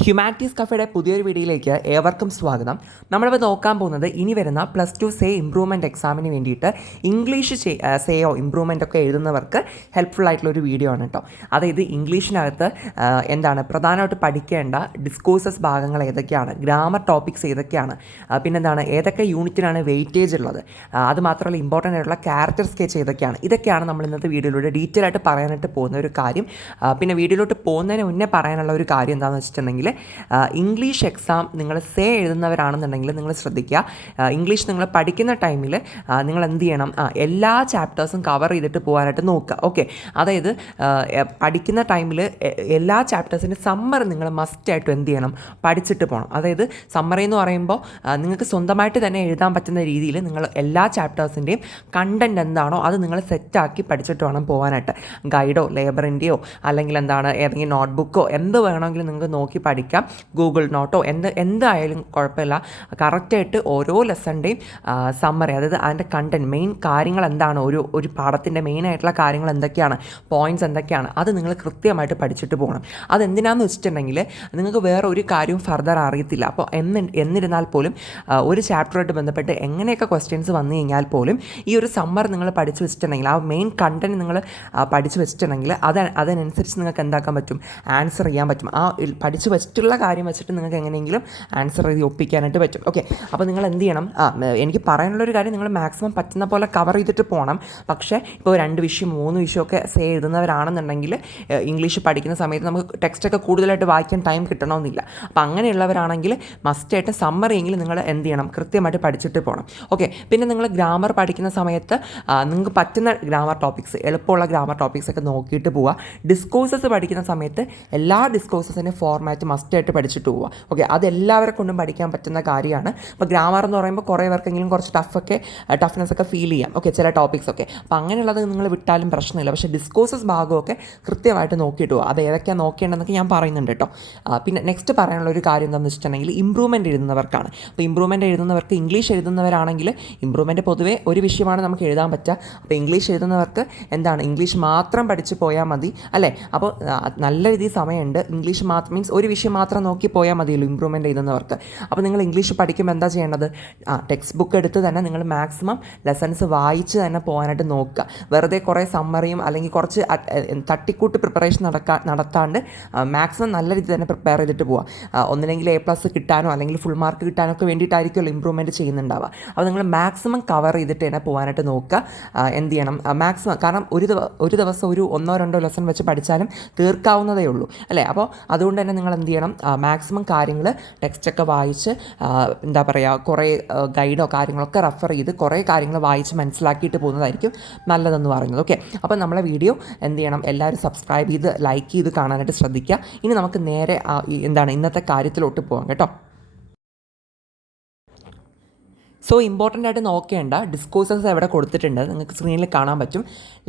Humanities കഫേയുടെ പുതിയൊരു വീഡിയോയിലേക്ക് ഏവർക്കും സ്വാഗതം. നമ്മളിപ്പോൾ നോക്കാൻ പോകുന്നത് ഇനി വരുന്ന +2 സേ ഇംപ്രൂവ്മെൻറ്റ് എക്സാമിന് വേണ്ടിയിട്ട് ഇംഗ്ലീഷ് സേയോ ഇംപ്രൂവ്മെൻ്റ് ഒക്കെ എഴുതുന്നവർക്ക് ഹെൽപ്ഫുൾ ആയിട്ടുള്ളൊരു വീഡിയോ ആണ് കേട്ടോ. അതായത് ഇംഗ്ലീഷിനകത്ത് പ്രധാനമായിട്ട് പഠിക്കേണ്ട ഡിസ്കോഴ്സസ് ഭാഗങ്ങൾ ഏതൊക്കെയാണ്, ഗ്രാമർ ടോപ്പിക്സ് ഏതൊക്കെയാണ്, പിന്നെന്താണ് ഏതൊക്കെ യൂണിറ്റിനാണ് വെയിറ്റേജ് ഉള്ളത്, അതുമാത്രമല്ല ഇമ്പോർട്ടൻ്റ് ആയിട്ടുള്ള ക്യാരക്ടർ സ്കെച്ച് ഏതൊക്കെയാണ്. ഇതൊക്കെയാണ് നമ്മൾ ഇന്നത്തെ വീഡിയോയിലൂടെ ഡീറ്റെയിൽ ആയിട്ട് പറയാനായിട്ട് പോകുന്ന ഒരു കാര്യം. പിന്നെ വീഡിയോയിലോട്ട് പോകുന്നതിന് മുന്നേ പറയാനുള്ള ഒരു കാര്യം എന്താണെന്ന് വെച്ചിട്ടുണ്ടെങ്കിൽ ഇംഗ്ലീഷ് എക്സാം നിങ്ങൾ സേ എഴുതുന്നവരാണെന്നുണ്ടെങ്കിൽ നിങ്ങൾ ശ്രദ്ധിക്കുക, ഇംഗ്ലീഷ് നിങ്ങൾ പഠിക്കുന്ന ടൈമിൽ നിങ്ങൾ എന്ത് ചെയ്യണം, എല്ലാ ചാപ്റ്റേഴ്സും കവർ ചെയ്തിട്ട് പോകാനായിട്ട് നോക്കുക. ഓക്കെ, അതായത് പഠിക്കുന്ന ടൈമിൽ എല്ലാ ചാപ്റ്റേഴ്സിൻ്റെ സമ്മറി നിങ്ങൾ മസ്റ്റായിട്ടും എന്ത് ചെയ്യണം, പഠിച്ചിട്ട് പോകണം. അതായത് സമ്മറി എന്ന് പറയുമ്പോൾ നിങ്ങൾക്ക് സ്വന്തമായിട്ട് തന്നെ എഴുതാൻ പറ്റുന്ന രീതിയിൽ നിങ്ങൾ എല്ലാ ചാപ്റ്റേഴ്സിൻ്റെയും കണ്ടൻറ്റ് എന്താണോ അത് നിങ്ങൾ സെറ്റാക്കി പഠിച്ചിട്ട് വേണം പോകാനായിട്ട്. ഗൈഡോ ലേബറിൻ്റെയോ അല്ലെങ്കിൽ ഏതെങ്കിലും നോട്ട്ബുക്കോ എന്ത് വേണമെങ്കിലും നിങ്ങൾക്ക് നോക്കി പഠിക്കാം. ഗൂഗിൾ നോട്ടോ എന്തായാലും കുഴപ്പമില്ല. കറക്റ്റായിട്ട് ഓരോ ലെസണിൻ്റെയും സമ്മറി, അതായത് അതിൻ്റെ കണ്ടൻറ്റ്, മെയിൻ കാര്യങ്ങൾ എന്താണ്, ഒരു പാഠത്തിൻ്റെ മെയിനായിട്ടുള്ള കാര്യങ്ങൾ എന്തൊക്കെയാണ്, പോയിൻറ്റ്സ് എന്തൊക്കെയാണ്, അത് നിങ്ങൾ കൃത്യമായിട്ട് പഠിച്ചിട്ട് പോകണം. അതെന്തിനാണെന്ന് വെച്ചിട്ടുണ്ടെങ്കിൽ നിങ്ങൾക്ക് വേറെ ഒരു കാര്യവും ഫർദർ അറിയത്തില്ല. അപ്പോൾ എന്നിരുന്നാൽ പോലും ഒരു ചാപ്റ്ററുമായിട്ട് ബന്ധപ്പെട്ട് എങ്ങനെയൊക്കെ ക്വസ്റ്റ്യൻസ് വന്നു കഴിഞ്ഞാൽ പോലും ഈ ഒരു സമ്മർ നിങ്ങൾ പഠിച്ചു വെച്ചിട്ടുണ്ടെങ്കിൽ, ആ മെയിൻ കണ്ടൻറ്റ് നിങ്ങൾ പഠിച്ചു വെച്ചിട്ടുണ്ടെങ്കിൽ അതിനനുസരിച്ച് നിങ്ങൾക്ക് എന്താക്കാൻ പറ്റും, ആൻസർ ചെയ്യാൻ പറ്റും. ആ പഠിച്ചു വെച്ചിട്ടുള്ള കാര്യം വെച്ചിട്ട് നിങ്ങൾക്ക് എങ്ങനെയെങ്കിലും ആൻസർ എഴുതി ഒപ്പിക്കാനായിട്ട് പറ്റും. ഓക്കെ, അപ്പോൾ നിങ്ങൾ എന്ത് ചെയ്യണം, എനിക്ക് പറയാനുള്ളൊരു കാര്യം, നിങ്ങൾ മാക്സിമം പറ്റുന്ന പോലെ കവർ ചെയ്തിട്ട് പോകണം. പക്ഷേ ഇപ്പോൾ 2 വിഷയം 3 വിഷയമൊക്കെ സേ എഴുതുന്നവരാണെന്നുണ്ടെങ്കിൽ ഇംഗ്ലീഷ് പഠിക്കുന്ന സമയത്ത് നമുക്ക് ടെക്സ്റ്റൊക്കെ കൂടുതലായിട്ട് വായിക്കാൻ ടൈം കിട്ടണമെന്നില്ല. അപ്പോൾ അങ്ങനെയുള്ളവരാണെങ്കിൽ മസ്റ്റായിട്ട് സമ്മറിയെങ്കിലും നിങ്ങൾ എന്ത് ചെയ്യണം, കൃത്യമായിട്ട് പഠിച്ചിട്ട് പോകണം. ഓക്കെ, പിന്നെ നിങ്ങൾ ഗ്രാമർ പഠിക്കുന്ന സമയത്ത് നിങ്ങൾക്ക് പറ്റുന്ന ഗ്രാമർ ടോപ്പിക്സ്, എളുപ്പമുള്ള ഗ്രാമർ ടോപ്പിക്സ് ഒക്കെ നോക്കിയിട്ട് പോവുക. ഡിസ്കോഴ്സസ് പഠിക്കുന്ന സമയത്ത് എല്ലാ ഡിസ്കോഴ്സസിൻ്റെ ഫോർമാറ്റ് മസ്റ്റായിട്ട് പഠിച്ചിട്ട് പോവുക. ഓക്കെ, അതെല്ലാവരെ കൊണ്ടും പഠിക്കാൻ പറ്റുന്ന കാര്യമാണ്. ഇപ്പോൾ ഗ്രാമർ എന്ന് പറയുമ്പോൾ കുറേ പേർക്കെങ്കിലും കുറച്ച് ടഫ്നെസ് ഒക്കെ ഫീൽ ചെയ്യാം. ഓക്കെ, ചില ടോപ്പിക്സ് ഒക്കെ. അപ്പോൾ അങ്ങനെയുള്ളത് നിങ്ങൾ വിട്ടാലും പ്രശ്നമില്ല. പക്ഷേ ഡിസ്കോഴ്സസ് ഭാഗമൊക്കെ കൃത്യമായിട്ട് നോക്കിയിട്ട് പോവുക. അത് ഏതൊക്കെയാണ് നോക്കേണ്ടതെന്നൊക്കെ ഞാൻ പറയുന്നുണ്ട് കേട്ടോ. പിന്നെ നെക്സ്റ്റ് പറയാനുള്ള ഒരു കാര്യം എന്താണെന്ന് വെച്ചിട്ടുണ്ടെങ്കിൽ ഇമ്പ്രൂവ്മെൻറ്റ് എഴുതുന്നവർക്കാണ്. അപ്പോൾ ഇമ്പ്രൂവ്മെൻറ്റ് എഴുതുന്നവർക്ക്, ഇംഗ്ലീഷ് എഴുതുന്നവരാണെങ്കിൽ ഇമ്പ്രൂവ്മെൻറ്റ് പൊതുവേ ഒരു വിഷയമാണ് നമുക്ക് എഴുതാൻ പറ്റുക. അപ്പോൾ ഇംഗ്ലീഷ് എഴുതുന്നവർക്ക് ഇംഗ്ലീഷ് മാത്രം പഠിച്ച് പോയാൽ മതി അല്ലേ. അപ്പോൾ നല്ല രീതിയിൽ സമയമുണ്ട്. ഇംഗ്ലീഷ് മാത്രം മീൻസ് ഒരു വിഷയം മാത്രം നോക്കി പോയാൽ മതിയല്ലോ ഇമ്പ്രൂവ്മെൻറ്റ് ചെയ്യുന്നവർക്ക്. അപ്പോൾ നിങ്ങൾ ഇംഗ്ലീഷ് പഠിക്കുമ്പോൾ എന്താ ചെയ്യേണ്ടത്, ടെക്സ്റ്റ് ബുക്ക് എടുത്ത് തന്നെ നിങ്ങൾ മാക്സിമം ലെസൺസ് വായിച്ച് തന്നെ പോകാനായിട്ട് നോക്കുക. വെറുതെ കുറേ സമ്മറിയും അല്ലെങ്കിൽ കുറച്ച് തട്ടിക്കൂട്ട് പ്രിപ്പറേഷൻ നടത്താണ്ട് മാക്സിമം നല്ല രീതിയിൽ തന്നെ പ്രിപ്പയർ ചെയ്തിട്ട് പോവുക. ഒന്നില്ലെങ്കിൽ A+ കിട്ടാനോ അല്ലെങ്കിൽ ഫുൾ മാർക്ക് കിട്ടാനോ ഒക്കെ വേണ്ടിയിട്ടായിരിക്കുമല്ലോ ഇമ്പ്രൂവ്മെൻറ്റ് ചെയ്യുന്നുണ്ടാവുക. അപ്പോൾ നിങ്ങൾ മാക്സിമം കവർ ചെയ്തിട്ട് തന്നെ പോകാനായിട്ട് നോക്കുക. എന്ത് ചെയ്യണം, മാക്സിമം, കാരണം ഒരു ദിവസം ഒരു 1-2 ലെസൺ വെച്ച് പഠിച്ചാലും തീർക്കാവുന്നതേ ഉള്ളൂ അല്ലേ. അപ്പോൾ അതുകൊണ്ട് തന്നെ നിങ്ങൾ എന്ത് ചെയ്യണം, മാക്സിമം കാര്യങ്ങൾ ടെക്സ്റ്റൊക്കെ വായിച്ച് കുറേ ഗൈഡോ കാര്യങ്ങളൊക്കെ റെഫർ ചെയ്ത് കുറേ കാര്യങ്ങൾ വായിച്ച് മനസ്സിലാക്കിയിട്ട് പോകുന്നതായിരിക്കും നല്ലതെന്ന് പറയുന്നത്. ഓക്കെ, അപ്പോൾ നമ്മളെ വീഡിയോ എന്ത് ചെയ്യണം, എല്ലാവരും സബ്സ്ക്രൈബ് ചെയ്ത് ലൈക്ക് ചെയ്ത് കാണാനായിട്ട് ശ്രദ്ധിക്കുക. ഇനി നമുക്ക് നേരെ ഇന്നത്തെ കാര്യത്തിലോട്ട് പോകാം കേട്ടോ. സോ ഇമ്പോർട്ടൻ്റ് ആയിട്ട് നോക്കേണ്ട ഡിസ്കോഴ്സസ് എവിടെ കൊടുത്തിട്ടുണ്ട് നിങ്ങൾക്ക് സ്ക്രീനിൽ കാണാൻ പറ്റും.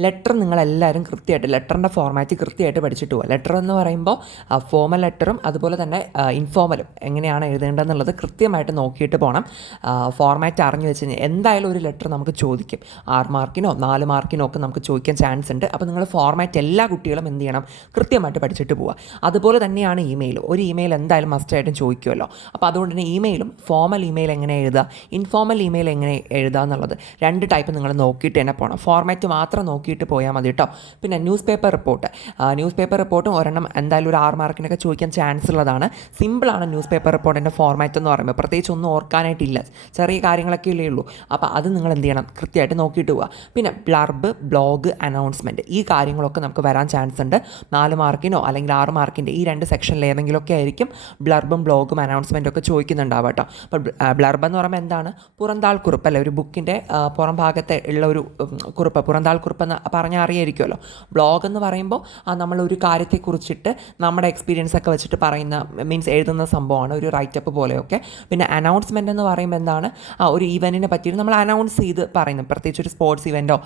ലെറ്റർ നിങ്ങളെല്ലാവരും കൃത്യമായിട്ട് ലെറ്ററിൻ്റെ ഫോർമാറ്റ് കൃത്യമായിട്ട് പഠിച്ചിട്ട് പോകുക. ലെറ്റർ എന്ന് പറയുമ്പോൾ ഫോമൽ ലെറ്ററും അതുപോലെ തന്നെ ഇൻഫോമലും എങ്ങനെയാണ് എഴുതേണ്ടതെന്നുള്ളത് കൃത്യമായിട്ട് നോക്കിയിട്ട് പോകണം. ഫോർമാറ്റ് അറിഞ്ഞു വെച്ച് കഴിഞ്ഞാൽ എന്തായാലും ഒരു ലെറ്റർ നമുക്ക് ചോദിക്കും. 6 മാർക്കിനോ 4 മാർക്കിനോ ഒക്കെ നമുക്ക് ചോദിക്കാൻ ചാൻസ് ഉണ്ട്. അപ്പോൾ നിങ്ങൾ ഫോർമാറ്റ് എല്ലാ കുട്ടികളും എന്ത് ചെയ്യണം, കൃത്യമായിട്ട് പഠിച്ചിട്ട് പോവുക. അതുപോലെ തന്നെയാണ് ഇമെയിൽ. ഒരു ഇമെയിൽ എന്തായാലും മസ്റ്റായിട്ടും ചോദിക്കുമല്ലോ. അപ്പോൾ അതുകൊണ്ട് തന്നെ ഇമെയിലും ഫോമൽ ഇമെയിൽ എങ്ങനെ എഴുതുക, ഇൻഫോമൽ ഇമെയിൽ എങ്ങനെ എഴുതുക എന്നുള്ളത് 2 ടൈപ്പ് നിങ്ങൾ നോക്കിയിട്ട് തന്നെ പോകണം. ഫോർമാറ്റ് മാത്രം നോക്കിയിട്ട് പോയാൽ മതി കേട്ടോ. പിന്നെ ന്യൂസ് പേപ്പർ റിപ്പോർട്ടും ഒരെണ്ണം എന്തായാലും ഒരു 6 മാർക്കിനൊക്കെ ചോദിക്കാൻ ചാൻസ് ഉള്ളതാണ്. സിമ്പിളാണ് ന്യൂസ് പേപ്പർ റിപ്പോർട്ടിൻ്റെ ഫോർമാറ്റ് എന്ന് പറയുമ്പോൾ. പ്രത്യേകിച്ച് ഒന്നും ഓർക്കാനായിട്ടില്ല, ചെറിയ കാര്യങ്ങളൊക്കെ അല്ലേ ഉള്ളൂ. അപ്പോൾ അത് നിങ്ങൾ എന്ത് ചെയ്യണം, കൃത്യമായിട്ട് നോക്കിയിട്ട് പോവുക. പിന്നെ ബ്ലർബ്, ബ്ലോഗ്, അനൗൺസ്മെൻറ്റ്, ഈ കാര്യങ്ങളൊക്കെ നമുക്ക് വരാൻ ചാൻസ് ഉണ്ട്. 4 മാർക്കിനോ അല്ലെങ്കിൽ 6 മാർക്കിൻ്റെ ഈ 2 സെക്ഷനിൽ ഏതെങ്കിലുമൊക്കെ ആയിരിക്കും ബ്ലർബും ബ്ലോഗും അനൗൺസ്മെൻറ്റും ഒക്കെ ചോദിക്കുന്നുണ്ടാവുക കേട്ടോ. അപ്പോൾ ബ്ലർബ് എന്ന് പറയുമ്പോൾ എന്താണ്, പുറന്താൾ കുറിപ്പ് അല്ലേ, ഒരു ബുക്കിൻ്റെ പുറം ഭാഗത്തെ ഉള്ള ഒരു കുറിപ്പ്, പുറന്താൾ കുറിപ്പ് എന്ന് പറഞ്ഞാൽ അറിയായിരിക്കുമല്ലോ. ബ്ലോഗ് എന്ന് പറയുമ്പോൾ നമ്മളൊരു കാര്യത്തെക്കുറിച്ചിട്ട് നമ്മുടെ എക്സ്പീരിയൻസ് ഒക്കെ വെച്ചിട്ട് പറയുന്ന മീൻസ് എഴുതുന്ന സംഭവമാണ്, ഒരു റൈറ്റപ്പ് പോലെയൊക്കെ. പിന്നെ അനൗൺസ്മെൻറ്റ് എന്ന് പറയുമ്പോൾ എന്താണ്, ഒരു ഈവൻറ്റിനെ പറ്റിയിട്ട് നമ്മൾ അനൗൺസ് ചെയ്ത് പറയുന്നത്, പ്രത്യേകിച്ച് ഒരു സ്പോർട്സ് ഇവൻറ്റോ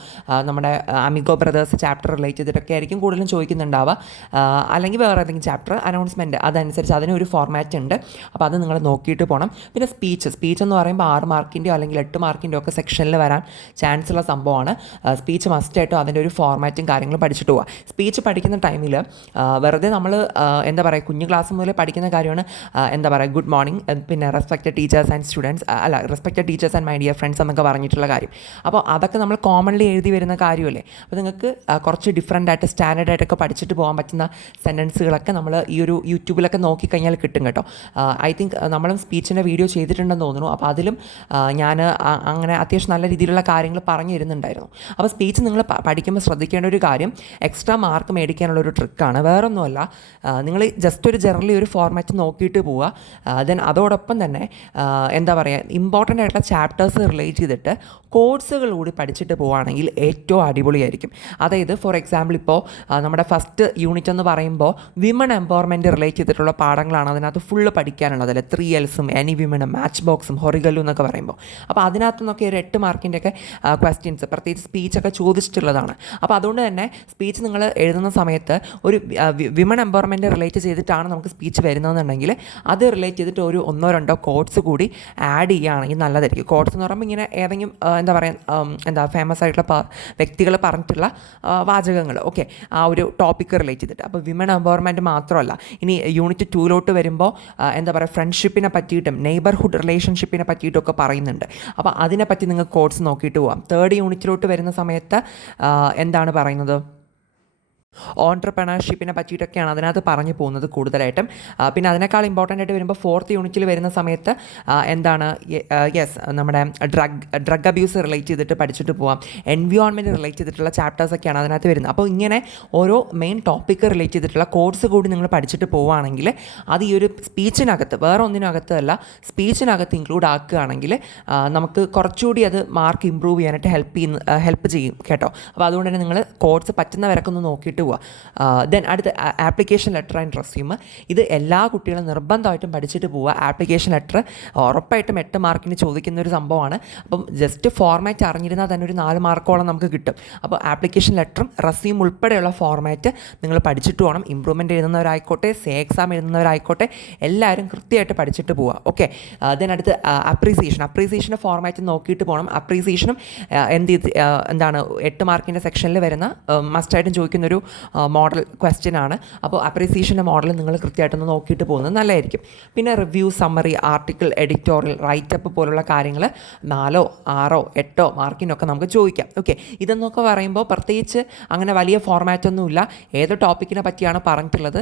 നമ്മുടെ അമിഗോ ബ്രദേഴ്സ് ചാപ്റ്റർ റിലേറ്റ് ചെയ്തിട്ടൊക്കെ ആയിരിക്കും കൂടുതലും ചോദിക്കുന്നുണ്ടാവുക. അല്ലെങ്കിൽ വേറെ ഏതെങ്കിലും ചാപ്റ്റർ അതനുസരിച്ച് അതിനൊരു ഫോർമാറ്റ് ഉണ്ട്. അപ്പോൾ അത് നിങ്ങൾ നോക്കിയിട്ട് പോകണം. പിന്നെ സ്പീച്ച് എന്ന് പറയുമ്പോൾ 6 മാർക്കിന് മാർക്കിൻ്റെയോ അല്ലെങ്കിൽ 8 മാർക്കിൻ്റെയോ ഒക്കെ സെക്ഷനിൽ വരാൻ ചാൻസ് ഉള്ള സംഭവമാണ്. സ്പീച്ച് മസ്റ്റായിട്ടും അതിൻ്റെ ഒരു ഫോർമാറ്റും കാര്യങ്ങളും പഠിച്ചിട്ട് പോവുക. സ്പീച്ച് പഠിക്കുന്ന ടൈമിൽ വെറുതെ നമ്മൾ എന്താ പറയുക, കുഞ്ഞു ക്ലാസ് മുതൽ പഠിക്കുന്ന കാര്യമാണ്. എന്താ പറയുക, ഗുഡ് മോർണിംഗ്, പിന്നെ respected teachers and students, respected teachers and my dear friends എന്നൊക്കെ പറഞ്ഞിട്ടുള്ള കാര്യം. അപ്പോൾ അതൊക്കെ നമ്മൾ കോമൺലി എഴുതി വരുന്ന കാര്യമല്ലേ. അപ്പോൾ നിങ്ങൾക്ക് കുറച്ച് ഡിഫറൻ്റ് ആയിട്ട് സ്റ്റാൻഡേർഡ് ആയിട്ടൊക്കെ പഠിച്ചിട്ട് പോകാൻ പറ്റുന്ന സെൻറ്റൻസുകളൊക്കെ നമ്മൾ ഈ ഒരു യൂട്യൂബിലൊക്കെ നോക്കിക്കഴിഞ്ഞാൽ കിട്ടും കേട്ടോ. ഐ തിങ്ക് നമ്മളും സ്പീച്ചിൻ്റെ വീഡിയോ ചെയ്തിട്ടുണ്ടെന്ന് തോന്നുന്നു. അപ്പോൾ അതിലും ഞാൻ അങ്ങനെ അത്യാവശ്യം നല്ല രീതിയിലുള്ള കാര്യങ്ങൾ പറഞ്ഞു തരുന്നുണ്ടായിരുന്നു. അപ്പോൾ സ്പീച്ച് നിങ്ങൾ പഠിക്കുമ്പോൾ ശ്രദ്ധിക്കേണ്ട ഒരു കാര്യം, എക്സ്ട്രാ മാർക്ക് മേടിക്കാനുള്ളൊരു ട്രിക്കാണ്. വേറൊന്നുമല്ല, നിങ്ങൾ ജസ്റ്റ് ഒരു ജനറലി ഒരു ഫോർമാറ്റ് നോക്കിയിട്ട് പോവുക. ദെൻ അതോടൊപ്പം തന്നെ എന്താ പറയുക, ഇമ്പോർട്ടൻ്റ് ആയിട്ടുള്ള ചാപ്റ്റേഴ്സ് റിലേറ്റ് ചെയ്തിട്ട് കോഴ്സുകൾ കൂടി പഠിച്ചിട്ട് പോവുകയാണെങ്കിൽ ഏറ്റവും അടിപൊളിയായിരിക്കും. അതായത് ഫോർ എക്സാമ്പിൾ ഇപ്പോൾ നമ്മുടെ ഫസ്റ്റ് യൂണിറ്റ് എന്ന് പറയുമ്പോൾ വിമൺ എംപവർമെൻറ്റ് റിലേറ്റ് ചെയ്തിട്ടുള്ള പാഠങ്ങളാണ് അതിനകത്ത് ഫുള്ള് പഠിക്കാനുള്ളത്. അതിൽ 3Ls, എനി വിമനും, മാച്ച് ബോക്സും, ഹൊറിഗലും എന്നൊക്കെ പറയുമ്പോൾ അപ്പോൾ അതിനകത്തു നിന്നൊക്കെ ഒരു 8 മാർക്കിൻ്റെയൊക്കെ ക്വസ്റ്റ്യൻസ് പ്രത്യേകിച്ച് സ്പീച്ചൊക്കെ ചോദിച്ചിട്ടുള്ളതാണ്. അപ്പോൾ അതുകൊണ്ട് തന്നെ സ്പീച്ച് നിങ്ങൾ എഴുതുന്ന സമയത്ത് ഒരു വിമൺ എംപവർമെൻറ്റ് റിലേറ്റ് ചെയ്തിട്ടാണ് നമുക്ക് സ്പീച്ച് വരുന്നതെന്നുണ്ടെങ്കിൽ അത് റിലേറ്റ് ചെയ്തിട്ട് ഒരു 1-2 കോട്സ് കൂടി ആഡ് ചെയ്യുകയാണെങ്കിൽ നല്ലതായിരിക്കും. കോട്സ് എന്ന് പറയുമ്പോൾ ഇങ്ങനെ ഏതെങ്കിലും എന്താ പറയുക, ഫേമസ് ആയിട്ടുള്ള വ്യക്തികൾ പറഞ്ഞിട്ടുള്ള വാചകങ്ങൾ, ഓക്കെ, ആ ഒരു ടോപ്പിക്ക് റിലേറ്റ് ചെയ്തിട്ട്. അപ്പോൾ വിമൺ എംപവർമെൻറ്റ് മാത്രമല്ല, ഇനി യൂണിറ്റ് 2 വരുമ്പോൾ എന്താ പറയുക, ഫ്രണ്ട്ഷിപ്പിനെ പറ്റിയിട്ടും നെയ്ബർഹുഡ് റിലേഷൻഷിപ്പിനെ പറ്റിയിട്ടൊക്കെ പറയുന്നുണ്ട്. അപ്പോൾ അതിനെപ്പറ്റി നിങ്ങൾ കോഴ്സ് നോക്കിയിട്ട് പോകാം. 3rd യൂണിറ്റിലോട്ട് വരുന്ന സമയത്ത് എന്താണ് പറയുന്നത്, ഓൺട്രപ്രണർഷിപ്പിനെ പറ്റിയിട്ടൊക്കെയാണ് അതിനകത്ത് പറഞ്ഞു പോകുന്നത് കൂടുതലായിട്ടും. പിന്നെ അതിനേക്കാൾ ഇമ്പോർട്ടൻ്റ് ആയിട്ട് വരുമ്പോൾ 4th യൂണിറ്റിൽ വരുന്ന സമയത്ത് എന്താണ്, നമ്മുടെ ഡ്രഗ് അബ്യൂസ് റിലേറ്റ് ചെയ്തിട്ട് പഠിച്ചിട്ട് പോകാം. എൻവിയോൺമെൻറ്റ് റിലേറ്റ് ചെയ്തിട്ടുള്ള ചാപ്റ്റേഴ്സൊക്കെയാണ് അതിനകത്ത് വരുന്നത്. അപ്പോൾ ഇങ്ങനെ ഓരോ മെയിൻ ടോപ്പിക്ക് റിലേറ്റ് ചെയ്തിട്ടുള്ള കോഴ്സ് കൂടി നിങ്ങൾ പഠിച്ചിട്ട് പോവുകയാണെങ്കിൽ അത് ഈ ഒരു സ്പീച്ചിനകത്ത്, വേറെ ഒന്നിനകത്ത് അല്ല, സ്പീച്ചിനകത്ത് ഇൻക്ലൂഡ് ആക്കുകയാണെങ്കിൽ നമുക്ക് കുറച്ചുകൂടി അത് മാർക്ക് ഇമ്പ്രൂവ് ചെയ്യാനായിട്ട് ഹെൽപ്പ് ചെയ്യും കേട്ടോ. അപ്പോൾ അതുകൊണ്ട് തന്നെ നിങ്ങൾ കോഴ്സ് പറ്റുന്നവരൊക്കെ ഒന്ന് നോക്കിയിട്ട് പോവുക. ദെൻ അടുത്ത ആപ്ലിക്കേഷൻ ലെറ്റർ ആൻഡ് റെസ്യൂം. ഇത് എല്ലാ കുട്ടികളും നിർബന്ധമായിട്ടും പഠിച്ചിട്ട് പോവുക. ആപ്ലിക്കേഷൻ ലെറ്റർ ഉറപ്പായിട്ടും 8 മാർക്കിന് ചോദിക്കുന്ന ഒരു സംഭവമാണ്. അപ്പം ജസ്റ്റ് ഫോർമാറ്റ് അറിഞ്ഞിരുന്നാൽ തന്നെ ഒരു 4 മാർക്കോളം നമുക്ക് കിട്ടും. അപ്പോൾ ആപ്ലിക്കേഷൻ ലെറ്ററും റെസ്യൂം ഉൾപ്പെടെയുള്ള ഫോർമാറ്റ് നിങ്ങൾ പഠിച്ചിട്ട് പോകണം. ഇമ്പ്രൂവ്മെൻറ്റ് എഴുതുന്നവരായിക്കോട്ടെ, എക്സാം എഴുതുന്നവരായിക്കോട്ടെ, എല്ലാവരും കൃത്യമായിട്ട് പഠിച്ചിട്ട് പോവുക. ഓക്കെ. ദെൻ അടുത്ത് അപ്രീസിയേഷൻ്റെ ഫോർമാറ്റ് നോക്കിയിട്ട് പോകണം. അപ്രീസിയേഷനും എന്താണ് 8 മാർക്കിൻ്റെ സെക്ഷനിൽ വരുന്ന മസ്റ്റായിട്ടും ചോദിക്കുന്നൊരു മോഡൽ ക്വസ്റ്റ്യൻ ആണ്. അപ്പോൾ അപ്രീസിയേഷൻ്റെ മോഡൽ നിങ്ങൾ കൃത്യമായിട്ടൊന്ന് നോക്കിയിട്ട് പോകുന്നത് നല്ലതായിരിക്കും. പിന്നെ review, summary, article, editorial, writeup പോലുള്ള കാര്യങ്ങൾ 4, 6, 8 മാർക്കിനൊക്കെ നമുക്ക് ചോദിക്കാം. ഓക്കെ. ഇതെന്നൊക്കെ പറയുമ്പോൾ പ്രത്യേകിച്ച് അങ്ങനെ വലിയ ഫോർമാറ്റൊന്നുമില്ല. ഏത് ടോപ്പിക്കിനെ പറ്റിയാണ് പറഞ്ഞിട്ടുള്ളത്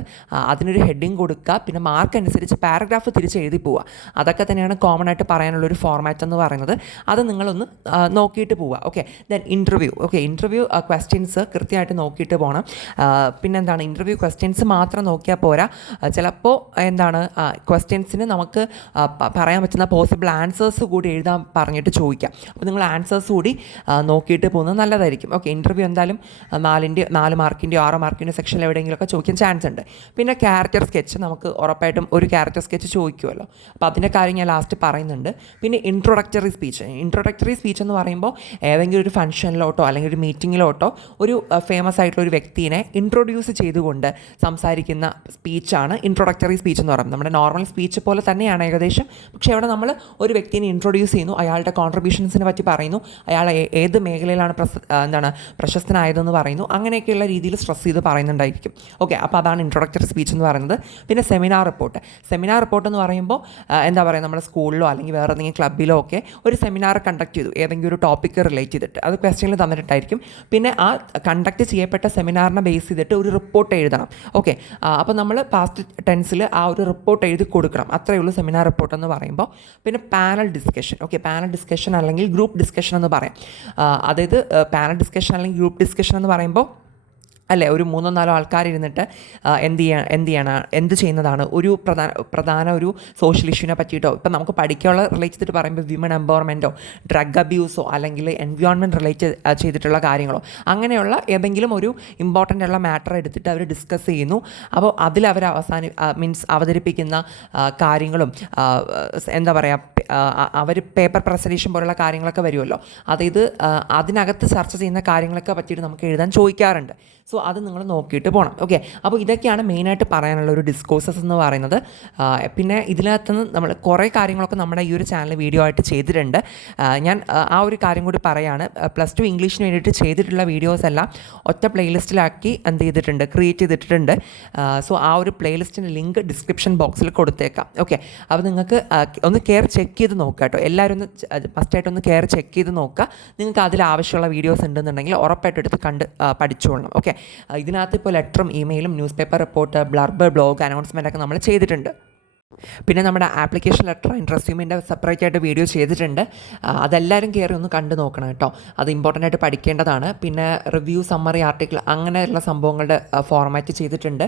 അതിനൊരു ഹെഡിങ് കൊടുക്കുക, പിന്നെ മാർക്ക് അനുസരിച്ച് പാരഗ്രാഫ് തിരിച്ച് എഴുതി പോവുക. അതൊക്കെ തന്നെയാണ് കോമൺ ആയിട്ട് പറയാനുള്ളൊരു ഫോർമാറ്റ് എന്ന് പറയുന്നത്. അത് നിങ്ങളൊന്ന് നോക്കിയിട്ട് പോവുക. ഓക്കെ. ദെൻ ഇൻ്റർവ്യൂ ക്വസ്റ്റ്യൻസ് കൃത്യമായിട്ട് നോക്കിയിട്ട് പോകണം. പിന്നെന്താണ്, ഇൻ്റർവ്യൂ ക്വസ്റ്റ്യൻസ് മാത്രം നോക്കിയാൽ പോരാ. ചിലപ്പോൾ എന്താണ് ക്വസ്റ്റ്യൻസിന് നമുക്ക് പറയാൻ പറ്റുന്ന പോസിബിൾ ആൻസേഴ്സ് കൂടി എഴുതാൻ പറഞ്ഞിട്ട് ചോദിക്കാം. അപ്പോൾ നിങ്ങൾ ആൻസേഴ്സ് കൂടി നോക്കിയിട്ട് പോകുന്നത് നല്ലതായിരിക്കും. ഓക്കെ. ഇൻ്റർവ്യൂ എന്തായാലും 4 മാർക്കിൻ്റെയോ 6 മാർക്കിൻ്റെയോ സെക്ഷനിൽ എവിടെയെങ്കിലുമൊക്കെ ചോദിക്കാൻ ചാൻസ് ഉണ്ട്. പിന്നെ ക്യാരക്ടർ സ്കെച്ച്, നമുക്ക് ഉറപ്പായിട്ടും ഒരു ക്യാരക്ടർ സ്കെച്ച് ചോദിക്കുമല്ലോ. അപ്പോൾ അതിൻ്റെ കാര്യം ഞാൻ ലാസ്റ്റ് പറയുന്നുണ്ട്. പിന്നെ ഇൻട്രൊഡക്ടറി സ്പീച്ച് എന്ന് പറയുമ്പോൾ ഏതെങ്കിലും ഒരു ഫംഗ്ഷനിലോട്ടോ അല്ലെങ്കിൽ ഒരു മീറ്റിങ്ങിലോട്ടോ ഒരു ഫേമസ് ആയിട്ടുള്ള ഒരു വ്യക്തിയെ ഇൻട്രൊഡ്യൂസ് ചെയ്തുകൊണ്ട് സംസാരിക്കുന്ന സ്പീച്ചാണ് ഇൻട്രൊഡക്ടറി സ്പീച്ച് എന്ന് പറയുന്നത്. നമ്മുടെ നോർമൽ സ്പീച്ച് പോലെ തന്നെയാണ് ഏകദേശം. പക്ഷേ അവിടെ നമ്മൾ ഒരു വ്യക്തിനെ ഇൻട്രൊഡ്യൂസ് ചെയ്യുന്നു, അയാളുടെ കോൺട്രിബ്യൂഷൻസിനെ പറ്റി പറയുന്നു, അയാൾ ഏത് മേഖലയിലാണ് പ്രശസ്തനായതെന്ന് പറയുന്നു. അങ്ങനെയൊക്കെയുള്ള രീതിയിൽ സ്ട്രെസ് ചെയ്ത് പറയുന്നുണ്ടായിരിക്കും. ഓക്കെ. അപ്പോൾ അതാണ് ഇൻട്രൊഡക്ടറി സ്പീച്ച് എന്ന് പറയുന്നത്. പിന്നെ സെമിനാർ റിപ്പോർട്ട് എന്ന് പറയുമ്പോൾ എന്താ പറയുക, നമ്മുടെ സ്കൂളിലോ അല്ലെങ്കിൽ വേറെ ഏതെങ്കിലും ക്ലബ്ബിലോ ഒക്കെ ഒരു സെമിനാർ കണ്ടക്ട് ചെയ്തു ഏതെങ്കിലും ഒരു ടോപ്പിക്ക് റിലേറ്റ് ചെയ്തിട്ട്, അത് ക്വസ്റ്റ്യനിൽ തന്നിട്ടുണ്ടായിരിക്കും. പിന്നെ ആ കണ്ടക്ട് ചെയ്യപ്പെട്ട സെമിനാറിനെ ബേസ് ചെയ്തിട്ട് ഒരു റിപ്പോർട്ട് എഴുതണം. ഓക്കെ. അപ്പോൾ നമ്മൾ പാസ്റ്റ് ടെൻസിൽ ആ ഒരു റിപ്പോർട്ട് എഴുതി കൊടുക്കണം. അത്രയേ ഉള്ളൂ സെമിനാർ റിപ്പോർട്ട് എന്ന് പറയുമ്പോൾ. പിന്നെ പാനൽ ഡിസ്കഷൻ അല്ലെങ്കിൽ ഗ്രൂപ്പ് ഡിസ്കഷൻ എന്ന് പറയാം. അതായത് പാനൽ ഡിസ്കഷൻ അല്ലെങ്കിൽ ഗ്രൂപ്പ് ഡിസ്കഷൻ എന്ന് പറയുമ്പോൾ അല്ലേ, ഒരു 3-4 ആൾക്കാരിരുന്നിട്ട് എന്ത് ചെയ്യുന്നതാണ് ഒരു പ്രധാന ഒരു സോഷ്യൽ ഇഷ്യൂവിനെ പറ്റിയിട്ടോ, ഇപ്പം നമുക്ക് പഠിക്കാനുള്ള റിലേറ്റ് ചെയ്തിട്ട് പറയുമ്പോൾ വിമൺ എംപവർമെൻറ്റോ ഡ്രഗ് അബ്യൂസോ അല്ലെങ്കിൽ എൻവയോൺമെൻറ്റ് റിലേറ്റ് ചെയ്തിട്ടുള്ള കാര്യങ്ങളോ അങ്ങനെയുള്ള ഏതെങ്കിലും ഒരു ഇമ്പോർട്ടൻ്റ് ഉള്ള മാറ്റർ എടുത്തിട്ട് അവർ ഡിസ്കസ് ചെയ്യുന്നു. അപ്പോൾ അതിലവർ അവതരിപ്പിക്കുന്ന കാര്യങ്ങളും എന്താ പറയുക, അവർ പേപ്പർ പ്രസൻറ്റേഷൻ പോലുള്ള കാര്യങ്ങളൊക്കെ വരുമല്ലോ. അതായത് അതിനകത്ത് ചർച്ച ചെയ്യുന്ന കാര്യങ്ങളൊക്കെ പറ്റിയിട്ട് നമുക്ക് എഴുതാൻ ചോദിക്കാറുണ്ട്. സോ അത് നിങ്ങൾ നോക്കിയിട്ട് പോകണം. ഓക്കെ, അപ്പോൾ ഇതൊക്കെയാണ് മെയിനായിട്ട് പറയാനുള്ള ഒരു ഡിസ്കോഴ്സസ് എന്ന് പറയുന്നത്. പിന്നെ ഇതിനകത്തുനിന്ന് നമ്മൾ കുറേ കാര്യങ്ങളൊക്കെ നമ്മുടെ ഈ ഒരു ചാനൽ വീഡിയോ ആയിട്ട് ചെയ്തിട്ടുണ്ട്. ഞാൻ ആ ഒരു കാര്യം കൂടി പറയാണ്. +2 ഇംഗ്ലീഷിന് വേണ്ടിയിട്ട് ചെയ്തിട്ടുള്ള വീഡിയോസ് എല്ലാം ഒറ്റ പ്ലേലിസ്റ്റിലാക്കി എന്ത് ചെയ്തിട്ടുണ്ട്, ക്രിയേറ്റ് ചെയ്തിട്ടുണ്ട്. സോ ആ ഒരു പ്ലേലിസ്റ്റിൻ്റെ ലിങ്ക് ഡിസ്ക്രിപ്ഷൻ ബോക്സിൽ കൊടുത്തേക്കാം. ഓക്കെ, അപ്പോൾ നിങ്ങൾക്ക് ഒന്ന് കയറി ചെക്ക് ചെയ്ത് നോക്കുക കേട്ടോ. എല്ലാവരും ഒന്ന് ഫസ്റ്റായിട്ടൊന്ന് കയറി ചെക്ക് ചെയ്ത് നോക്കുക. നിങ്ങൾക്ക് അതിൽ ആവശ്യമുള്ള വീഡിയോസ് ഉണ്ടെന്നുണ്ടെങ്കിൽ ഉറപ്പായിട്ട് എടുത്ത് കണ്ട് പഠിച്ചുകൊള്ളണം. ഓക്കെ, ഇതിനകത്ത് ഇപ്പോൾ ലെറ്ററും ഇമെയിലും newspaper report, blurb, blog, announcement ഒക്കെ നമ്മൾ ചെയ്തിട്ടുണ്ട്. പിന്നെ നമ്മുടെ ആപ്ലിക്കേഷൻ ലെറ്റർ ആൻഡ് റെസ്യൂമിൻ്റെ സെപ്പറേറ്റ് ആയിട്ട് വീഡിയോ ചെയ്തിട്ടുണ്ട്. അതെല്ലാവരും കയറി ഒന്ന് കണ്ടു നോക്കണം കേട്ടോ. അത് ഇമ്പോർട്ടൻ്റ് ആയിട്ട് പഠിക്കേണ്ടതാണ്. പിന്നെ റിവ്യൂ, സമ്മറി, ആർട്ടിക്കിൾ അങ്ങനെയുള്ള സംഭവങ്ങളുടെ ഫോർമാറ്റ് ചെയ്തിട്ടുണ്ട്.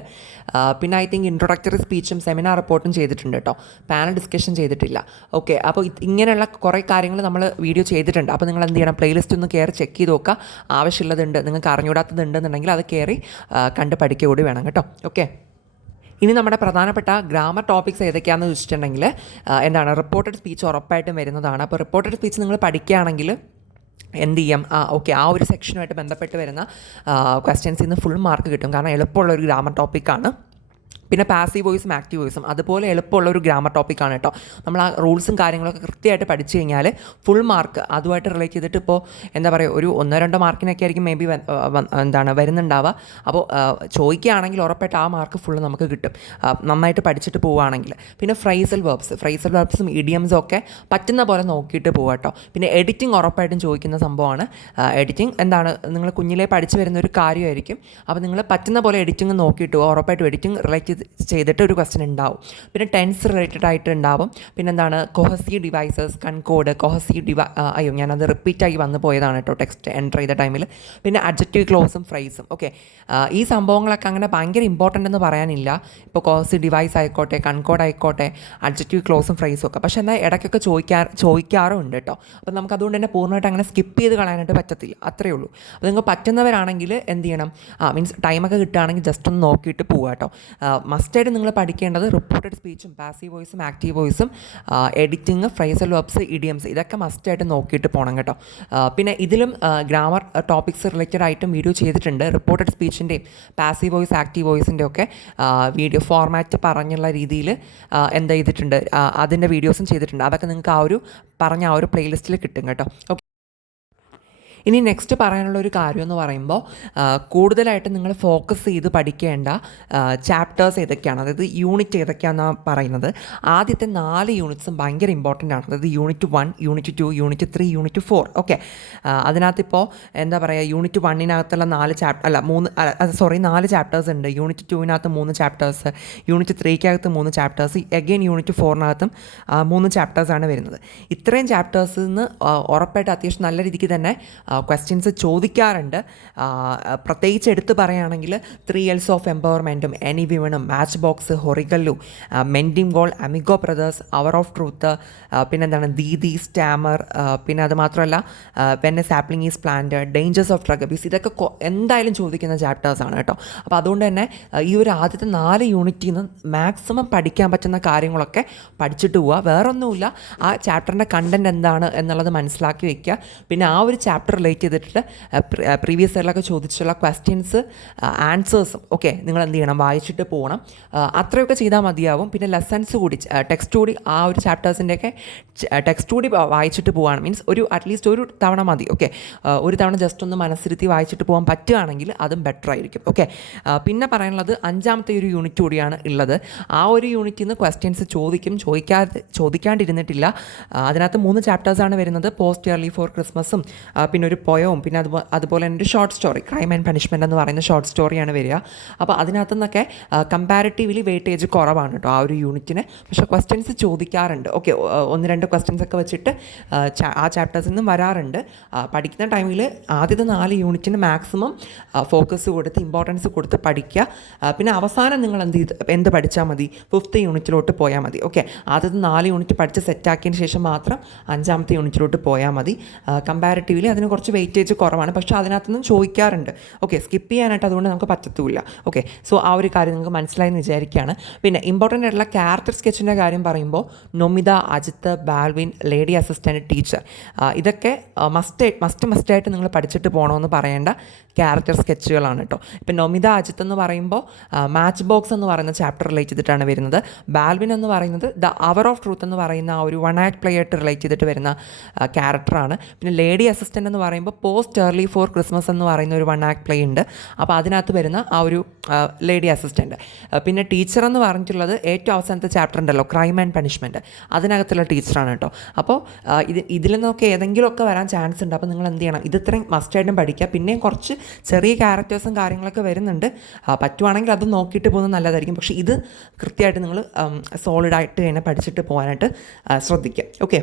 പിന്നെ ഐ തിങ്ക് ഇൻട്രൊഡക്ടറി സ്പീച്ചും സെമിനാർ റിപ്പോർട്ടും ചെയ്തിട്ടുണ്ട് കേട്ടോ. പാനൽ ഡിസ്കഷൻ ചെയ്തിട്ടില്ല. ഓക്കെ, അപ്പോൾ ഇങ്ങനെയുള്ള കുറേ കാര്യങ്ങൾ നമ്മൾ വീഡിയോ ചെയ്തിട്ടുണ്ട്. അപ്പോൾ നിങ്ങൾ എന്ത് ചെയ്യണം, പ്ലേലിസ്റ്റ് ഒന്ന് കയറി ചെക്ക് ചെയ്ത് നോക്കുക. ആവശ്യമുള്ളതുണ്ട്, നിങ്ങൾക്ക് അറിഞ്ഞൂടാത്തതുണ്ടെന്നുണ്ടെങ്കിൽ അത് കയറി കണ്ട് പഠിക്കുക കൂടി വേണം കേട്ടോ. ഓക്കെ, ഇനി നമ്മുടെ പ്രധാനപ്പെട്ട ഗ്രാമർ ടോപ്പിക്സ് ഏതൊക്കെയാണെന്ന് ചോദിച്ചിട്ടുണ്ടെങ്കിൽ എന്താണ്, റിപ്പോർട്ടഡ് സ്പീച്ച് ഉറപ്പായിട്ടും വരുന്നതാണ്. അപ്പോൾ റിപ്പോർട്ടഡ് സ്പീച്ച് നിങ്ങൾ പഠിക്കുകയാണെങ്കിൽ എന്ത് ചെയ്യാം, ഓക്കെ, ആ ഒരു സെക്ഷനുമായിട്ട് ബന്ധപ്പെട്ട് വരുന്ന ക്വസ്റ്റ്യൻസിൽ നിന്ന് ഫുൾ മാർക്ക് കിട്ടും. കാരണം എളുപ്പമുള്ള ഒരു ഗ്രാമർ ടോപ്പിക്കാണ്. പിന്നെ പാസീവ് വോയിസും ആക്റ്റീവ് വോയിസും അതുപോലെ എളുപ്പമുള്ള ഒരു ഗ്രാമർ ടോപ്പിക്കാണ് കേട്ടോ. നമ്മൾ ആ റൂൾസും കാര്യങ്ങളൊക്കെ കൃത്യമായിട്ട് പഠിച്ചു കഴിഞ്ഞാൽ ഫുൾ മാർക്ക് അതുമായിട്ട് റിലേറ്റ് ചെയ്തിട്ട് ഇപ്പോൾ എന്താ പറയുക, ഒരു 1-2 മാർക്കിനൊക്കെ ആയിരിക്കും മേ ബി എന്താണ് വരുന്നുണ്ടാവുക. അപ്പോൾ ചോദിക്കുകയാണെങ്കിൽ ഉറപ്പായിട്ട് ആ മാർക്ക് ഫുള്ള് നമുക്ക് കിട്ടും, നന്നായിട്ട് പഠിച്ചിട്ട് പോവുകയാണെങ്കിൽ. പിന്നെ ഫ്രൈസൽ വെർബ്സും ഇഡിയംസും ഒക്കെ പറ്റുന്ന പോലെ നോക്കിയിട്ട് പോവുക കേട്ടോ. പിന്നെ എഡിറ്റിംഗ് ഉറപ്പായിട്ടും ചോദിക്കുന്ന സംഭവമാണ്. എഡിറ്റിംഗ് എന്താണ്, നിങ്ങൾ കുഞ്ഞിലേ പഠിച്ചു വരുന്ന ഒരു കാര്യമായിരിക്കും. അപ്പോൾ നിങ്ങൾ പറ്റുന്ന പോലെ എഡിറ്റിംഗ് നോക്കിയിട്ട് പോവുക. ഉറപ്പായിട്ടും എഡിറ്റിംഗ് റിലേറ്റ് ചെയ്തിട്ട് ഒരു ക്വസ്റ്റ്യൻ ഉണ്ടാവും. പിന്നെ ടെൻസ് റിലേറ്റഡ് ആയിട്ട് ഉണ്ടാവും. പിന്നെന്താണ്, കൊഹസീവ് ഡിവൈസസ്, കൺകോഡ്, അയ്യോ ഞാനത് റിപ്പീറ്റായി വന്നു പോയതാണ് കേട്ടോ ടെക്സ്റ്റ് എൻ്റർ ചെയ്ത ടൈമിൽ. പിന്നെ അഡ്ജക്റ്റീവ് ക്ലോസും ഫ്രൈസും. ഓക്കെ, ഈ സംഭവങ്ങളൊക്കെ അങ്ങനെ ഭയങ്കര ഇമ്പോർട്ടൻ്റ് എന്ന് പറയാനില്ല. ഇപ്പോൾ കൊഹസീവ് ഡിവൈസ് ആയിക്കോട്ടെ, കൺകോഡ് ആയിക്കോട്ടെ, അഡ്ജക്റ്റീവ് ക്ലോസും ഫ്രൈസും ഒക്കെ. പക്ഷേ എന്നാൽ ഇടയ്ക്കൊക്കെ ചോദിക്കാറുണ്ട് കേട്ടോ. അപ്പോൾ നമുക്ക് അതുകൊണ്ട് തന്നെ പൂർണ്ണമായിട്ട് അങ്ങനെ സ്കിപ്പ് ചെയ്ത് കളയാനായിട്ട് പറ്റത്തില്ല. അത്രയേ ഉള്ളൂ. അപ്പോൾ നിങ്ങൾക്ക് പറ്റുന്നവരാണെങ്കിൽ എന്ത് ചെയ്യണം, മീൻസ് ടൈമൊക്കെ കിട്ടുകയാണെങ്കിൽ ജസ്റ്റ് ഒന്ന് നോക്കിയിട്ട് പോവുക കേട്ടോ. മസ്റ്റായിട്ട് നിങ്ങൾ പഠിക്കേണ്ടത് റിപ്പോർട്ടഡ് സ്പീച്ചും പാസീവ് വോയിസും ആക്റ്റീവ് വോയിസും എഡിറ്റിംഗ്, ഫ്രൈസൽ വെർബ്സ്, ഇഡിയംസ് ഇതൊക്കെ മസ്റ്റായിട്ട് നോക്കിയിട്ട് പോകണം കേട്ടോ. പിന്നെ ഇതിലും ഗ്രാമർ ടോപ്പിക്സ് റിലേറ്റഡ് ആയിട്ടും വീഡിയോ ചെയ്തിട്ടുണ്ട്. റിപ്പോർട്ടഡ് സ്പീച്ചിൻ്റെയും പാസീവ് വോയിസ്, ആക്റ്റീവ് വോയിസിൻ്റെ ഒക്കെ വീഡിയോ ഫോർമാറ്റ് പറഞ്ഞുള്ള രീതിയിൽ എന്താ ചെയ്തിട്ടുണ്ട്, അതിൻ്റെ വീഡിയോസും ചെയ്തിട്ടുണ്ട്. അതൊക്കെ നിങ്ങൾക്ക് ആ ഒരു പ്ലേലിസ്റ്റിൽ കിട്ടും കേട്ടോ. ഓക്കെ, ഇനി നെക്സ്റ്റ് പറയാനുള്ള ഒരു കാര്യം എന്ന് പറയുമ്പോൾ കൂടുതലായിട്ട് നിങ്ങൾ ഫോക്കസ് ചെയ്ത് പഠിക്കേണ്ട ചാപ്റ്റേഴ്സ് ഏതൊക്കെയാണ്, അതായത് യൂണിറ്റ് ഏതൊക്കെയാണെന്നാണ് പറയുന്നത്. ആദ്യത്തെ 4 യൂണിറ്റ്സും ഭയങ്കര ഇമ്പോർട്ടൻ്റ് ആണ്. അതായത് unit 1, unit 2, unit 3, unit 4. Okay, അതിനകത്തിപ്പോൾ എന്താ പറയുക, യൂണിറ്റ് 1-നകത്തുള്ള 4 ചാപ്റ്റേഴ്സ് ഉണ്ട്. യൂണിറ്റ് 2-നകത്ത് 3 ചാപ്റ്റേഴ്സ്, യൂണിറ്റ് 3-ക്കകത്ത് 3 ചാപ്റ്റേഴ്സ്, അഗെയിൻ യൂണിറ്റ് 4-നകത്തും 3 ചാപ്റ്റേഴ്സാണ് വരുന്നത്. ഇത്രയും ചാപ്റ്റേഴ്സിൽ നിന്ന് ഉറപ്പായിട്ട് അത്യാവശ്യം നല്ല രീതിക്ക് തന്നെ ക്വസ്റ്റ്യൻസ് ചോദിക്കാറുണ്ട്. പ്രത്യേകിച്ച് എടുത്ത് പറയുകയാണെങ്കിൽ 3 L's ഓഫ് എംപവർമെൻറ്റും, എനി വിമണും, match box, Horegallu, mending wall, amigo brothers, hour of truth, പിന്നെന്താണ് ദീദി, സ്റ്റാമർ, പിന്നെ അത് മാത്രമല്ല when a sapling is plant, dangers of drug abuse, ഇതൊക്കെ എന്തായാലും ചോദിക്കുന്ന ചാപ്റ്റേഴ്സാണ് കേട്ടോ. അപ്പോൾ അതുകൊണ്ട് തന്നെ ഈ ഒരു ആദ്യത്തെ 4 യൂണിറ്റിൽ നിന്ന് മാക്സിമം പഠിക്കാൻ പറ്റുന്ന കാര്യങ്ങളൊക്കെ പഠിച്ചിട്ട് പോവുക. വേറൊന്നുമില്ല, ആ ചാപ്റ്ററിൻ്റെ കണ്ടൻറ്റ് എന്താണ് എന്നുള്ളത് മനസ്സിലാക്കി വയ്ക്കുക. പിന്നെ ആ ഒരു ചാപ്റ്റർ റിലേറ്റ് ചെയ്തിട്ട് പ്രീവിയസ് ഇയറിലൊക്കെ ചോദിച്ചുള്ള ക്വസ്റ്റ്യൻസ്, ആൻസേഴ്സും ഒക്കെ നിങ്ങൾ എന്ത് ചെയ്യണം, വായിച്ചിട്ട് പോകണം. അത്രയൊക്കെ ചെയ്താൽ മതിയാവും. പിന്നെ ലെസൺസ് കൂടി, ടെക്സ്റ്റ് കൂടി, ആ ഒരു ചാപ്റ്റേഴ്സിൻ്റെയൊക്കെ ടെക്സ്റ്റ് കൂടി വായിച്ചിട്ട് പോവുകയാണ്. മീൻസ് അറ്റ്ലീസ്റ്റ് ഒരു തവണ മതി. ഓക്കെ, ഒരു തവണ ജസ്റ്റ് ഒന്ന് മനസ്സിരുത്തി വായിച്ചിട്ട് പോകാൻ പറ്റുകയാണെങ്കിൽ അതും ബെറ്റർ ആയിരിക്കും. ഓക്കെ, പിന്നെ പറയാനുള്ളത് 5ാമത്തെ ഒരു യൂണിറ്റ് കൂടിയാണ് ഉള്ളത്. ആ ഒരു യൂണിറ്റിൽ നിന്ന് ക്വസ്റ്റ്യൻസ് ചോദിക്കാണ്ടിരുന്നിട്ടില്ല. അതിനകത്ത് 3 ചാപ്റ്റേഴ്സാണ് വരുന്നത്. പോസ്റ്റ് ഇയർലി ഫോർ ക്രിസ്മസും, പിന്നെ ഒരു പോയവും, പിന്നെ അതുപോലെ തന്നെ ഒരു short story, crime and punishment എന്ന് പറയുന്ന ഷോർട്ട് സ്റ്റോറിയാണ് വരിക. അപ്പോൾ അതിനകത്തു നിന്നൊക്കെ കമ്പാരിറ്റീവ്ലി വെയിറ്റേജ് കുറവാണ് കേട്ടോ ആ ഒരു യൂണിറ്റിന്. പക്ഷേ ക്വസ്റ്റ്യൻസ് ചോദിക്കാറുണ്ട്. ഓക്കെ, 1-2 ക്വസ്റ്റ്യൻസ് ഒക്കെ വെച്ചിട്ട് ആ ചാപ്റ്റേഴ്സിൽ നിന്നും വരാറുണ്ട്. പഠിക്കുന്ന ടൈമിൽ ആദ്യത്തെ 4 യൂണിറ്റിന് മാക്സിമം ഫോക്കസ് കൊടുത്ത് ഇമ്പോർട്ടൻസ് കൊടുത്ത് പഠിക്കുക. പിന്നെ അവസാനം നിങ്ങൾ എന്ത് പഠിച്ചാൽ മതി, 5th യൂണിറ്റിലോട്ട് പോയാൽ മതി. ഓക്കെ, ആദ്യത്തെ 4 യൂണിറ്റ് പഠിച്ച് സെറ്റാക്കിയതിന് ശേഷം മാത്രം 5ാമത്തെ യൂണിറ്റിലോട്ട് പോയാൽ മതി. കമ്പാരിറ്റീവ്ലി അതിന് കുറച്ച് കുറച്ച് വെയിറ്റേജ് കുറവാണ്, പക്ഷേ അതിനകത്തുനിന്നും ചോദിക്കാറുണ്ട്. ഓക്കെ, സ്കിപ്പ് ചെയ്യാനായിട്ട് അതുകൊണ്ട് നമുക്ക് പറ്റത്തുമില്ല. ഓക്കെ, സോ ആ ഒരു കാര്യം നിങ്ങൾക്ക് മനസ്സിലായെന്ന് വിചാരിക്കുകയാണ്. പിന്നെ ഇമ്പോർട്ടൻ്റ് ആയിട്ടുള്ള ക്യാരക്ടർ സ്കെച്ചിൻ്റെ കാര്യം പറയുമ്പോൾ Nomita, Ajith, Balvin, lady assistant, teacher, ഇതൊക്കെ മസ്റ്റായിട്ട് നിങ്ങൾ പഠിച്ചിട്ട് പോകണമെന്ന് പറയേണ്ട ക്യാരക്ടർ സ്കെച്ചുകളാണ് കേട്ടോ. ഇപ്പം നൊമിത, അജിത്ത് എന്ന് പറയുമ്പോൾ മാച്ച് ബോക്സ് എന്ന് പറയുന്ന ചാപ്റ്റർ റിലേറ്റ് ചെയ്തിട്ടാണ് വരുന്നത്. ബാൽവിൻ എന്ന് പറയുന്നത് ദ അവർ ഓഫ് ട്രൂത്ത് എന്ന് പറയുന്ന ആ ഒരു വൺ ആക്ട് പ്ലേ ആയിട്ട് റിലേറ്റ് ചെയ്തിട്ട് വരുന്ന ക്യാരക്ടറാണ്. പിന്നെ ലേഡി അസിസ്റ്റൻ്റ് എന്ന് പറയുമ്പോൾ പോസ്റ്റ് ഏർലി ഫോർ ക്രിസ്മസ് എന്ന് പറയുന്ന ഒരു വൺ ആക്ട് പ്ലേ ഉണ്ട്. അപ്പോൾ അതിനകത്ത് വരുന്ന ആ ഒരു ലേഡി അസിസ്റ്റൻ്റ്. പിന്നെ ടീച്ചർ എന്ന് പറഞ്ഞിട്ടുള്ളത് ഏറ്റവും അവസാനത്തെ ചാപ്റ്റർ ഉണ്ടല്ലോ, ക്രൈം ആൻഡ് പണിഷ്മെൻറ്റ്, അതിനകത്തുള്ള ടീച്ചറാണ് കേട്ടോ. അപ്പോൾ ഇതിൽ നിന്നൊക്കെ ഏതെങ്കിലുമൊക്കെ വരാൻ ചാൻസ് ഉണ്ട്. അപ്പോൾ നിങ്ങൾ എന്ത് ചെയ്യണം, ഇത് ഇത്രയും മസ്റ്റായിട്ടും പഠിക്കുക. പിന്നെയും കുറച്ച് ചെറിയ ക്യാരക്ടേഴ്സും കാര്യങ്ങളൊക്കെ വരുന്നുണ്ട്. പറ്റുവാണെങ്കിൽ അത് നോക്കിയിട്ട് പോകുന്നത് നല്ലതായിരിക്കും. പക്ഷേ ഇത് കൃത്യമായിട്ട് നിങ്ങൾ സോളിഡായിട്ട് തന്നെ പഠിച്ചിട്ട് പോകാനായിട്ട് ശ്രദ്ധിക്കുക. ഓക്കെ,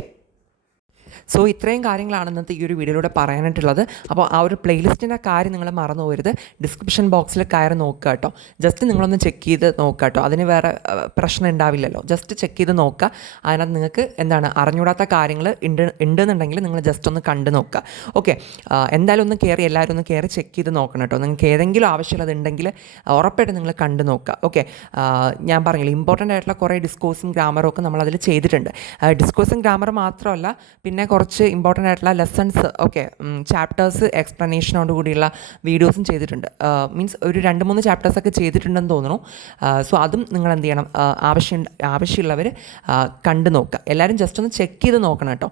സോ ഇത്രയും കാര്യങ്ങളാണ് ഇന്നത്തെ ഈ ഒരു വീഡിയോയിലൂടെ പറയാനായിട്ടുള്ളത്. അപ്പോൾ ആ ഒരു പ്ലേലിസ്റ്റിൻ്റെ കാര്യം നിങ്ങൾ മറന്നു പോകരുത്. ഡിസ്ക്രിപ്ഷൻ ബോക്സിൽ കയറി നോക്കുക കേട്ടോ. ജസ്റ്റ് നിങ്ങളൊന്ന് ചെക്ക് ചെയ്ത് നോക്കുക കേട്ടോ. അതിന് വേറെ പ്രശ്നം ഉണ്ടാവില്ലല്ലോ. ജസ്റ്റ് ചെക്ക് ചെയ്ത് നോക്കുക. അതിനകത്ത് നിങ്ങൾക്ക് അറിഞ്ഞൂടാത്ത കാര്യങ്ങൾ ഉണ്ടെന്നുണ്ടെങ്കിൽ നിങ്ങൾ ജസ്റ്റ് ഒന്ന് കണ്ട് നോക്കുക. ഓക്കെ, എന്തായാലും എല്ലാവരും ഒന്ന് കയറി ചെക്ക് ചെയ്ത് നോക്കണം കേട്ടോ. നിങ്ങൾക്ക് ഏതെങ്കിലും ആവശ്യമുള്ളത് ഉണ്ടെങ്കിൽ ഉറപ്പായിട്ട് നിങ്ങൾ കണ്ട് നോക്കുക. ഓക്കെ, ഞാൻ പറഞ്ഞില്ല, ഇമ്പോർട്ടൻ്റ് ആയിട്ടുള്ള കുറേ ഡിസ്കോഴ്സും ഗ്രാമറും ഒക്കെ നമ്മളതിൽ ചെയ്തിട്ടുണ്ട്. ഡിസ്കോഴ്സും ഗ്രാമർ മാത്രമല്ല, പിന്നെ കുറച്ച് ഇമ്പോർട്ടൻ്റ് ആയിട്ടുള്ള ലെസൺസ്, ഓക്കെ, ചാപ്റ്റേഴ്സ് എക്സ്പ്ലനേഷനോട് കൂടിയുള്ള വീഡിയോസും ചെയ്തിട്ടുണ്ട്. മീൻസ് ഒരു 2-3 ചാപ്റ്റേഴ്സൊക്കെ ചെയ്തിട്ടുണ്ടെന്ന് തോന്നുന്നു. സോ അതും നിങ്ങൾ എന്ത് ചെയ്യണം, ആവശ്യമുള്ളവർ കണ്ടു നോക്കുക. എല്ലാവരും ജസ്റ്റ് ഒന്ന് ചെക്ക് ചെയ്ത് നോക്കണം കേട്ടോ.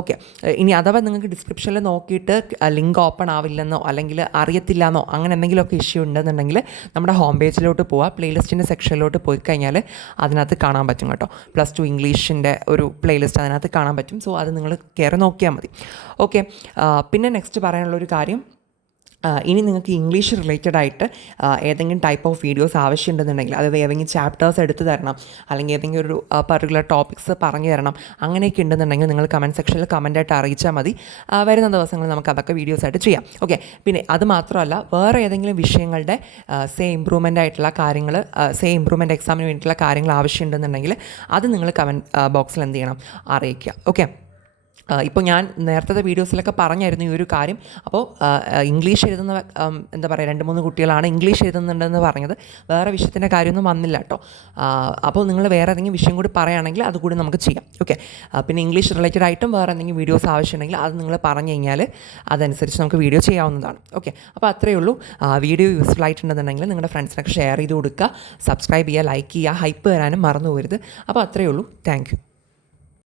ഓക്കെ, ഇനി അഥവാ നിങ്ങൾക്ക് ഡിസ്ക്രിപ്ഷനിൽ നോക്കിയിട്ട് ലിങ്ക് ഓപ്പൺ ആവില്ലെന്നോ അല്ലെങ്കിൽ അറിയത്തില്ലെന്നോ അങ്ങനെ എന്തെങ്കിലുമൊക്കെ ഇഷ്യൂ ഉണ്ടെന്നുണ്ടെങ്കിൽ നമ്മുടെ ഹോം പേജിലോട്ട് പോവുക. പ്ലേലിസ്റ്റിൻ്റെ സെക്ഷനിലോട്ട് പോയി കഴിഞ്ഞാൽ അതിനകത്ത് കാണാൻ പറ്റും കേട്ടോ. +2 ഇംഗ്ലീഷിൻ്റെ ഒരു പ്ലേലിസ്റ്റ് അതിനകത്ത് കാണാൻ പറ്റും. സോ അത് നിങ്ങൾ കയറി നോക്കിയാൽ മതി. ഓക്കെ, പിന്നെ നെക്സ്റ്റ് പറയാനുള്ളൊരു കാര്യം, ഇനി നിങ്ങൾക്ക് ഇംഗ്ലീഷ് റിലേറ്റഡ് ആയിട്ട് ഏതെങ്കിലും ടൈപ്പ് ഓഫ് വീഡിയോസ് ആവശ്യമുണ്ടെന്നുണ്ടെങ്കിൽ, അതായത് ഏതെങ്കിലും ചാപ്റ്റേഴ്സ് എടുത്ത് തരണം, അല്ലെങ്കിൽ ഏതെങ്കിലും ഒരു പർട്ടിക്കുലർ ടോപ്പിക്സ് പറഞ്ഞു തരണം, അങ്ങനെയൊക്കെ ഉണ്ടെന്നുണ്ടെങ്കിൽ നിങ്ങൾ കമൻറ്റ് സെക്ഷനിൽ കമൻറ്റായിട്ട് അറിയിച്ചാൽ മതി. വരുന്ന ദിവസങ്ങളിൽ നമുക്ക് അതൊക്കെ വീഡിയോസായിട്ട് ചെയ്യാം. ഓക്കെ, പിന്നെ അത് മാത്രമല്ല, വേറെ ഏതെങ്കിലും വിഷയങ്ങളുടെ ഇമ്പ്രൂവ്മെൻ്റ് ആയിട്ടുള്ള കാര്യങ്ങൾ, ഇമ്പ്രൂവ്മെൻറ്റ് എക്സാമിന് വേണ്ടിയിട്ടുള്ള കാര്യങ്ങൾ ആവശ്യമുണ്ടെന്നുണ്ടെങ്കിൽ അത് നിങ്ങൾ കമൻറ്റ് ബോക്സിൽ എന്ത് ചെയ്യണം, അറിയിക്കുക. ഓക്കെ, ഇപ്പോൾ ഞാൻ നേരത്തെ വീഡിയോസിലൊക്കെ പറഞ്ഞായിരുന്നു ഈ ഒരു കാര്യം. അപ്പോൾ ഇംഗ്ലീഷ് എഴുതുന്ന എന്താ പറയുക 2-3 കുട്ടികളാണ് ഇംഗ്ലീഷ് എഴുതുന്നുണ്ടെന്ന് പറഞ്ഞത്. വേറെ വിഷയത്തിൻ്റെ കാര്യമൊന്നും വന്നില്ല കേട്ടോ. അപ്പോൾ നിങ്ങൾ വേറെ ഏതെങ്കിലും വിഷയം കൂടി പറയുകയാണെങ്കിൽ അതുകൂടി നമുക്ക് ചെയ്യാം. ഓക്കെ, പിന്നെ ഇംഗ്ലീഷ് റിലേറ്റഡ് ആയിട്ടും വേറെ എന്തെങ്കിലും വീഡിയോസ് ആവശ്യമുണ്ടെങ്കിൽ അത് നിങ്ങൾ പറഞ്ഞു കഴിഞ്ഞാൽ അതനുസരിച്ച് നമുക്ക് വീഡിയോ ചെയ്യാവുന്നതാണ്. ഓക്കെ, അപ്പോൾ അത്രയേ ഉള്ളൂ. വീഡിയോ യൂസ്ഫുൾ ആയിട്ടുണ്ടെന്നുണ്ടെങ്കിൽ നിങ്ങളുടെ ഫ്രണ്ട്സിനൊക്കെ ഷെയർ ചെയ്ത് കൊടുക്കുക, സബ്സ്ക്രൈബ് ചെയ്യുക, ലൈക്ക് ചെയ്യുക, ഹൈപ്പ് തരാനും മറന്നു പോകരുത്. അപ്പോൾ അത്രയേ ഉള്ളൂ. Thank you.